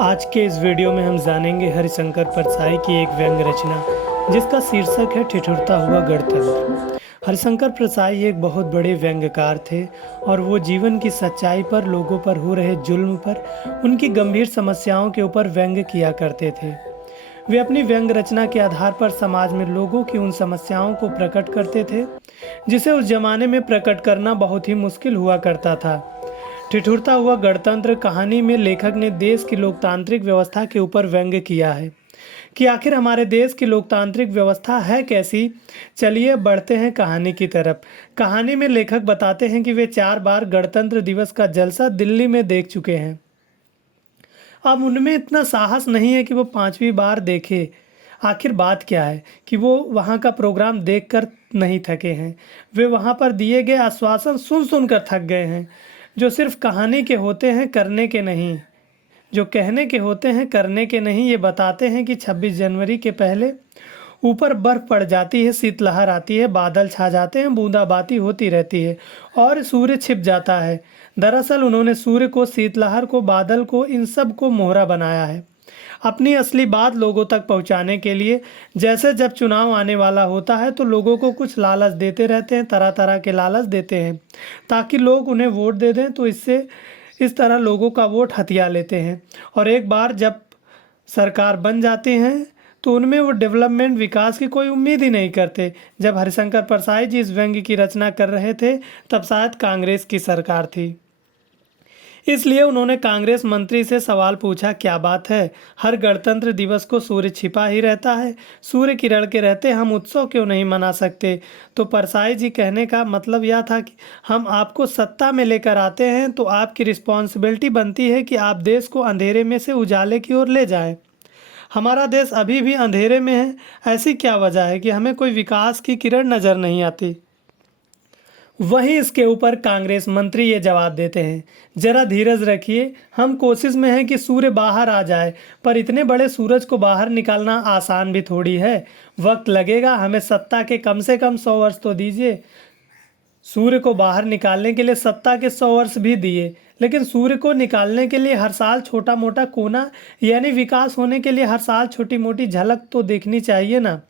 आज के इस वीडियो में हम जानेंगे हरिशंकर परसाई की एक व्यंग्य रचना जिसका शीर्षक है ठिठुरता हुआ गणतंत्र। हरिशंकर परसाई एक बहुत बड़े व्यंग्यकार थे और वो जीवन की सच्चाई पर, लोगों पर हो रहे जुल्म पर, उनकी गंभीर समस्याओं के ऊपर व्यंग्य किया करते थे। वे अपनी व्यंग्य रचना के आधार पर समाज में लोगों की उन समस्याओं को प्रकट करते थे जिसे उस जमाने में प्रकट करना बहुत ही मुश्किल हुआ करता था। ठिठुरता हुआ गणतंत्र कहानी में लेखक ने देश की लोकतांत्रिक व्यवस्था के ऊपर व्यंग्य किया है कि आखिर हमारे देश की लोकतांत्रिक व्यवस्था है कैसी। चलिए बढ़ते हैं कहानी की तरफ। कहानी में लेखक बताते हैं कि वे 4 बार गणतंत्र दिवस का जलसा दिल्ली में देख चुके हैं। अब उनमें इतना साहस नहीं है कि वो 5वीं बार देखे। आखिर बात क्या है कि वो वहाँ का प्रोग्राम देखकर नहीं थके हैं, वे वहाँ पर दिए गए आश्वासन सुन सुनकर थक गए हैं, जो सिर्फ कहानी के होते हैं, करने के नहीं। जो कहने के होते हैं, करने के नहीं। ये बताते हैं कि 26 जनवरी के पहले ऊपर बर्फ पड़ जाती है, शीतलहर आती है, बादल छा जाते हैं, बूंदाबांदी होती रहती है और सूर्य छिप जाता है। दरअसल उन्होंने सूर्य को, शीतलहर को, बादल को, इन सब को मोहरा बनाया है अपनी असली बात लोगों तक पहुंचाने के लिए। जैसे जब चुनाव आने वाला होता है तो लोगों को कुछ लालच देते रहते हैं, तरह तरह के लालच देते हैं ताकि लोग उन्हें वोट दे दें। तो इस तरह लोगों का वोट हथिया लेते हैं और एक बार जब सरकार बन जाती है तो उनमें वो डेवलपमेंट, विकास की कोई उम्मीद ही नहीं करते। जब हरिशंकर परसाई जी इस व्यंग्य की रचना कर रहे थे तब शायद कांग्रेस की सरकार थी, इसलिए उन्होंने कांग्रेस मंत्री से सवाल पूछा, क्या बात है, हर गणतंत्र दिवस को सूर्य छिपा ही रहता है, सूर्य किरण के रहते हम उत्सव क्यों नहीं मना सकते। तो परसाई जी कहने का मतलब यह था कि हम आपको सत्ता में लेकर आते हैं तो आपकी रिस्पॉन्सिबिलिटी बनती है कि आप देश को अंधेरे में से उजाले की ओर ले जाएं। हमारा देश अभी भी अंधेरे में है, ऐसी क्या वजह है कि हमें कोई विकास की किरण नज़र नहीं आती। वहीं इसके ऊपर कांग्रेस मंत्री ये जवाब देते हैं, जरा धीरज रखिए, हम कोशिश में हैं कि सूर्य बाहर आ जाए, पर इतने बड़े सूरज को बाहर निकालना आसान भी थोड़ी है, वक्त लगेगा, हमें सत्ता के कम से कम 100 वर्ष तो दीजिए। सूर्य को बाहर निकालने के लिए सत्ता के 100 वर्ष भी दिए, लेकिन सूर्य को निकालने के लिए हर साल छोटा मोटा कोना, यानी विकास होने के लिए हर साल छोटी मोटी झलक तो देखनी चाहिए ना।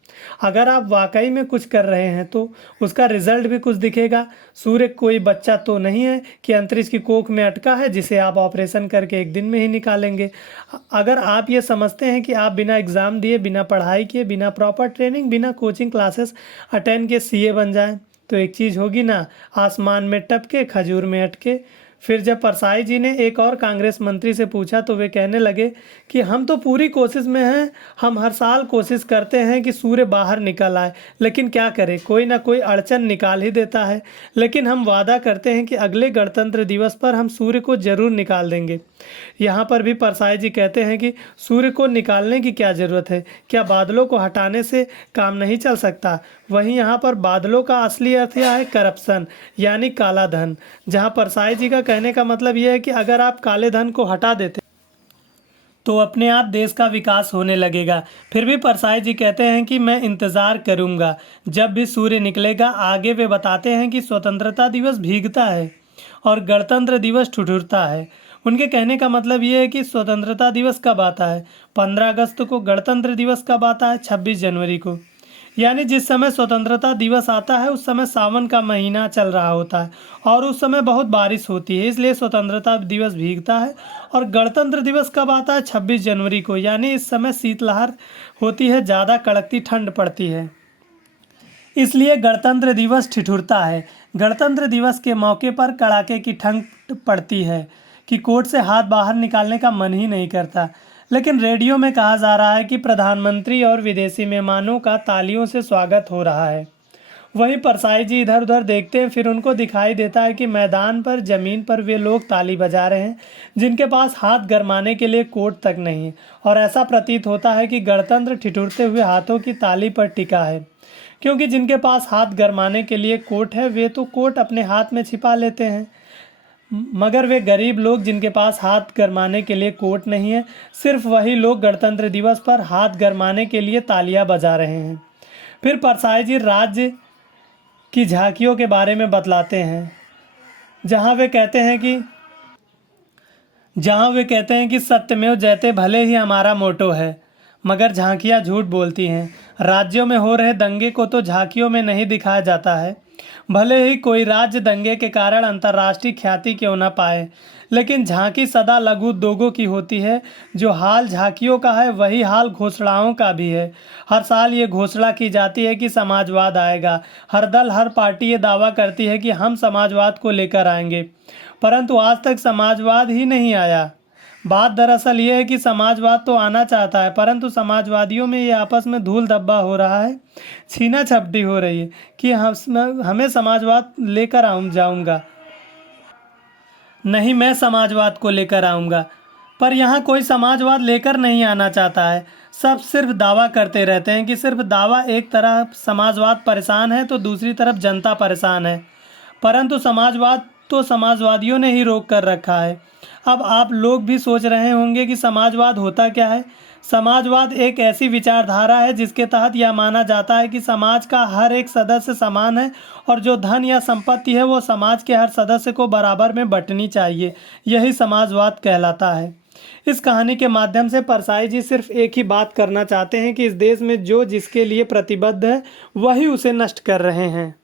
अगर आप वाकई में कुछ कर रहे हैं तो उसका रिजल्ट भी कुछ दिखेगा। सूर्य कोई बच्चा तो नहीं है कि अंतरिक्ष की कोख में अटका है जिसे आप ऑपरेशन करके एक दिन में ही निकालेंगे। अगर आप ये समझते हैं कि आप बिना एग्ज़ाम दिए, बिना पढ़ाई किए, बिना प्रॉपर ट्रेनिंग, बिना कोचिंग क्लासेस अटेंड किए सीए बन जाएं, तो एक चीज़ होगी ना, आसमान में टपके खजूर में अटके। फिर जब परसाई जी ने एक और कांग्रेस मंत्री से पूछा तो वे कहने लगे कि हम तो पूरी कोशिश में हैं, हम हर साल कोशिश करते हैं कि सूर्य बाहर निकल आए, लेकिन क्या करें, कोई ना कोई अड़चन निकाल ही देता है। लेकिन हम वादा करते हैं कि अगले गणतंत्र दिवस पर हम सूर्य को जरूर निकाल देंगे। यहाँ पर भी परसाई जी कहते हैं कि सूर्य को निकालने की क्या ज़रूरत है, क्या बादलों को हटाने से काम नहीं चल सकता। वहीं यहाँ पर बादलों का असली अर्थ यह है करप्शन, यानी काला धन। जहाँ परसाई जी का कहने का मतलब यह है कि अगर आप काले धन को हटा देते तो अपने आप देश का विकास होने लगेगा। फिर भी परसाई जी कहते हैं कि मैं इंतज़ार करूंगा जब भी सूर्य निकलेगा। आगे वे बताते हैं कि स्वतंत्रता दिवस भीगता है और गणतंत्र दिवस ठिठुरता है। उनके कहने का मतलब ये है कि स्वतंत्रता दिवस कब आता है, 15 अगस्त को। गणतंत्र दिवस कब आता है, 26 जनवरी को। यानी जिस समय स्वतंत्रता दिवस आता है उस समय सावन का महीना चल रहा होता है और उस समय बहुत बारिश होती है, इसलिए स्वतंत्रता दिवस भीगता है। और गणतंत्र दिवस कब आता है, 26 जनवरी को। यानी इस समय शीतलहर होती है, ज़्यादा कड़कती ठंड पड़ती है, इसलिए गणतंत्र दिवस ठिठुरता है। गणतंत्र दिवस के मौके पर कड़ाके की ठंड पड़ती है कि कोर्ट से हाथ बाहर निकालने का मन ही नहीं करता। लेकिन रेडियो में कहा जा रहा है कि प्रधानमंत्री और विदेशी मेहमानों का तालियों से स्वागत हो रहा है। वहीं परसाई जी इधर उधर देखते हैं, फिर उनको दिखाई देता है कि मैदान पर, ज़मीन पर वे लोग ताली बजा रहे हैं जिनके पास हाथ गरमाने के लिए कोर्ट तक नहीं है। और ऐसा प्रतीत होता है कि गणतंत्र ठिठुरते हुए हाथों की ताली पर टिका है, क्योंकि जिनके पास हाथ गरमाने के लिए कोट है वे तो कोट अपने हाथ में छिपा लेते हैं, मगर वे गरीब लोग जिनके पास हाथ गरमाने के लिए कोट नहीं है, सिर्फ वही लोग गणतंत्र दिवस पर हाथ गरमाने के लिए तालियां बजा रहे हैं। फिर परसाई जी राज्य की झांकियों के बारे में बतलाते हैं, जहां वे कहते हैं कि जहां वे कहते हैं कि सत्यमेव जयते भले ही हमारा मोटो है, मगर झांकियां झूठ बोलती हैं। राज्यों में हो रहे दंगे को तो झांकियों में नहीं दिखाया जाता है। भले ही कोई राज्य दंगे के कारण अंतर्राष्ट्रीय ख्याति क्यों न पाए, लेकिन झांकी सदा लघु उद्योगों की होती है। जो हाल झांकियों का है वही हाल घोषणाओं का भी है। हर साल ये घोषणा की जाती है कि समाजवाद आएगा। हर दल हर पार्टी ये दावा करती है कि हम समाजवाद को लेकर आएंगे, परंतु आज तक समाजवाद ही नहीं आया। बात दरअसल ये है कि समाजवाद तो आना चाहता है, परंतु समाजवादियों में ये आपस में धूल धब्बा हो रहा है, छीना झपटी हो रही है कि हमें समाजवाद लेकर जाऊंगा, नहीं मैं समाजवाद को लेकर आऊंगा। पर यहाँ कोई समाजवाद लेकर नहीं आना चाहता है। सब सिर्फ दावा करते रहते हैं कि सिर्फ दावा। एक तरफ समाजवाद परेशान है तो दूसरी तरफ जनता परेशान है, परंतु समाजवाद तो समाजवादियों ने ही रोक कर रखा है। अब आप लोग भी सोच रहे होंगे कि समाजवाद होता क्या है। समाजवाद एक ऐसी विचारधारा है जिसके तहत यह माना जाता है कि समाज का हर एक सदस्य समान है और जो धन या संपत्ति है वो समाज के हर सदस्य को बराबर में बंटनी चाहिए। यही समाजवाद कहलाता है। इस कहानी के माध्यम से परसाई जी सिर्फ एक ही बात करना चाहते हैं कि इस देश में जो जिसके लिए प्रतिबद्ध है वही उसे नष्ट कर रहे हैं।